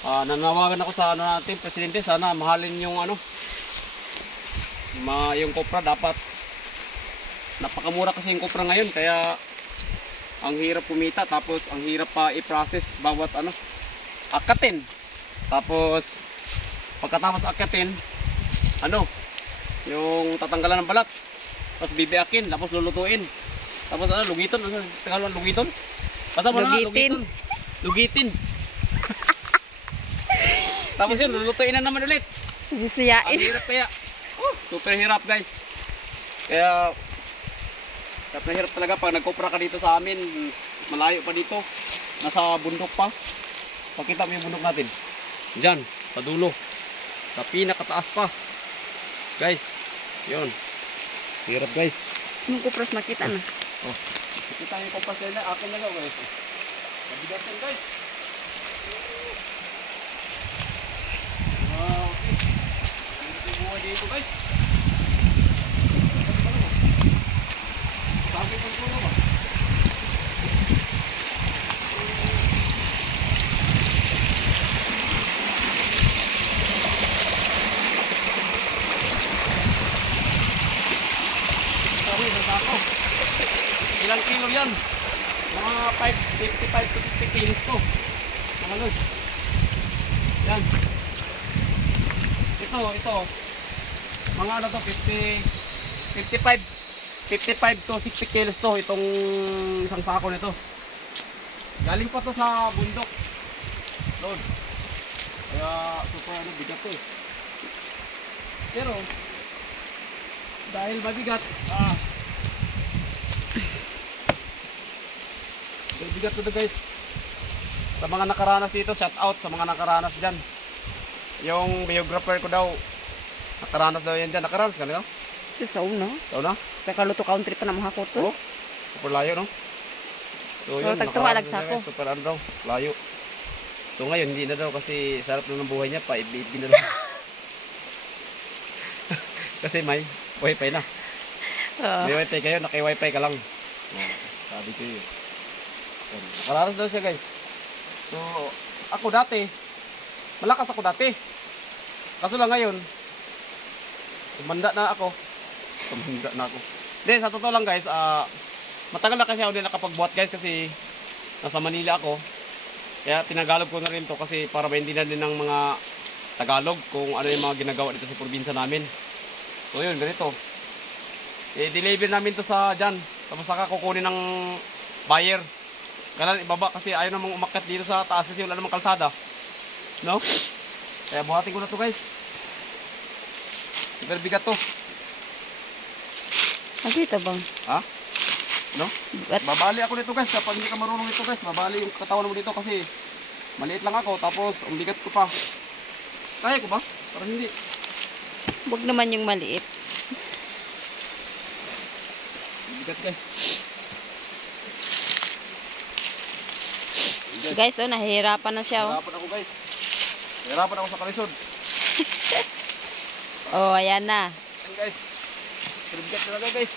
Nanawagan ako sa natin, Presidente, sana mahalin yung yung kopra. Dapat napakamura kasi yung kopra ngayon, kaya ang hirap kumita, tapos ang hirap pa i-process bawat akatin. Tapos pagkatapos akatin, yung tatanggalan ng balat, tapos bibiakin, tapos lulutuin, tapos lugiton, Tagalog lugiton, basta mo na lugiton, lugitin. Tapos yun, lulutuin na naman ulit. Bisiyain. Ang hirap kaya. Super hirap, guys. Kaya hirap talaga pag nagkopra ka dito sa amin. Malayo pa dito. Nasa bundok pa. Pakita mo yung bundok natin. Diyan, sa dulo. Sa pinakataas pa. Guys, yun. Hirap, guys. Yung kupras nakita na. Kita yung kopras nila. Akin na lang, guys. Mabigat yan, guys. Okay. Hindi buhay dito, guys. Sabi ko ito ba? Sabi sa sako. Ilang kilo yan? Mga 55 to 60 kilos to. Mga lod. Yan. Ito. Mga 55 to 60 kilos to, itong isang sako nito. Galing pa to sa bundok. Lord. Kaya super bigat to eh. Pero dahil mabigat, bigat to guys. Sa mga nakaranas dito, shout out sa mga nakaranas dyan. Yung biographer ko daw, nakaranas daw yan dyan. Nakaranas ka nila? Sa una. Sa una? Sa Kaluto Country pa na mahakot to. Oo. Super layo, no? So yun, tagtuwalag sa guys, ako. super daw, layo. So ngayon, hindi na daw kasi sarap na ng buhay niya, pa-ibig na daw. Kasi may wifi na. May wifi kayo, naki-wifi ka lang. Sabi ko yun. Nakaranas daw siya, guys. So, ako dati, malakas ako dati. Kaso lang ngayon, tumanda na ako. Hindi, sa totoo lang guys, matagal na kasi ako din nakapagbuhat guys kasi nasa Manila ako. Kaya tinagalog ko na rin to kasi para maintindihan din ng mga Tagalog kung ano yung mga ginagawa dito sa probinsya namin. So yun, ganito. I-deliver namin to sa dyan. Tapos saka kukunin ng buyer. Kailan ibaba kasi ayaw namang umakyat dito sa taas kasi wala namang kalsada. No? Kaya buhatin ko na to guys. Super bigat to. Dito bang? Ha? No? Babali ako dito guys. Kapag hindi ka marunong dito guys, babali yung katawan mo dito kasi maliit lang ako. Tapos ang bigat ko pa. Kaya ko ba? Parang hindi. Huwag naman yung maliit. Bigat guys. Guys, nahihirapan na siya. Nahihirapan ako guys. Nahihirapan ako sa kalisod. Ayan na. Ayan guys. Bigat talaga guys.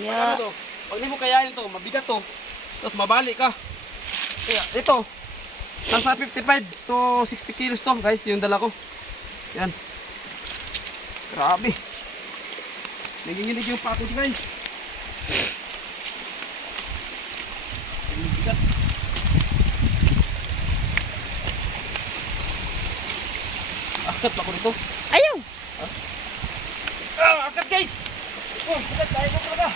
Yeah. Pag hindi mo kayanin to, mabigat to. Tapos mabali ka. Kaya ito, nasa 55 to 60 kilos to guys, yung dala ko. Yan. Grabe. Nanginginig yung pako guys. Bigat. Akat pa ko dito. Ayaw! Akat guys! Bigat, kaya ko talaga.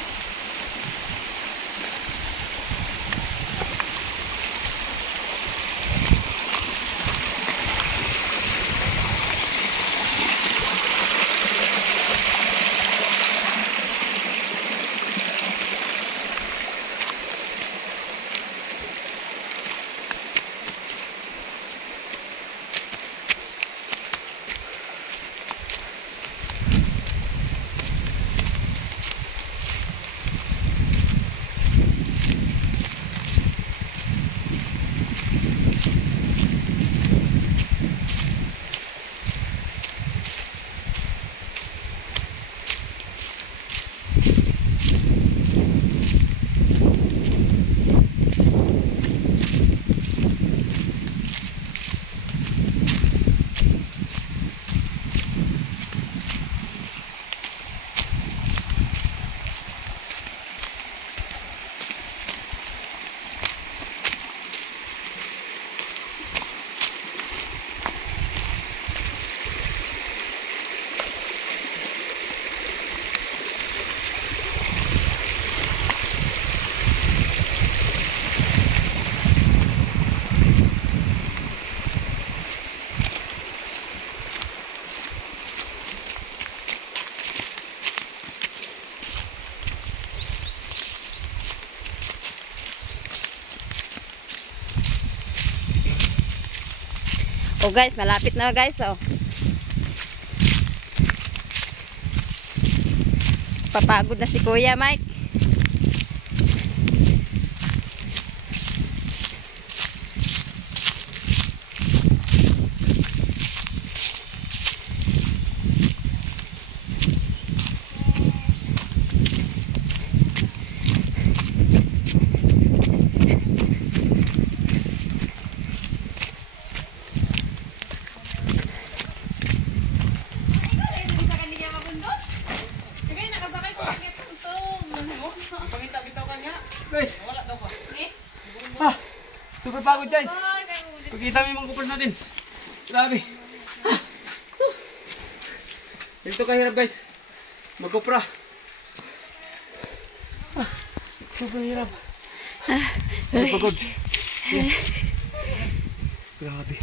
Oh guys, malapit na guys. Oh. Papagod na si Kuya Mike. Guys, ah, super pagod guys. Pagkita mo yung mga kupal natin. Grabe. Ah. Dito kahirap guys. Magkupra. Ah, super hirap. Super pagod. Grabe.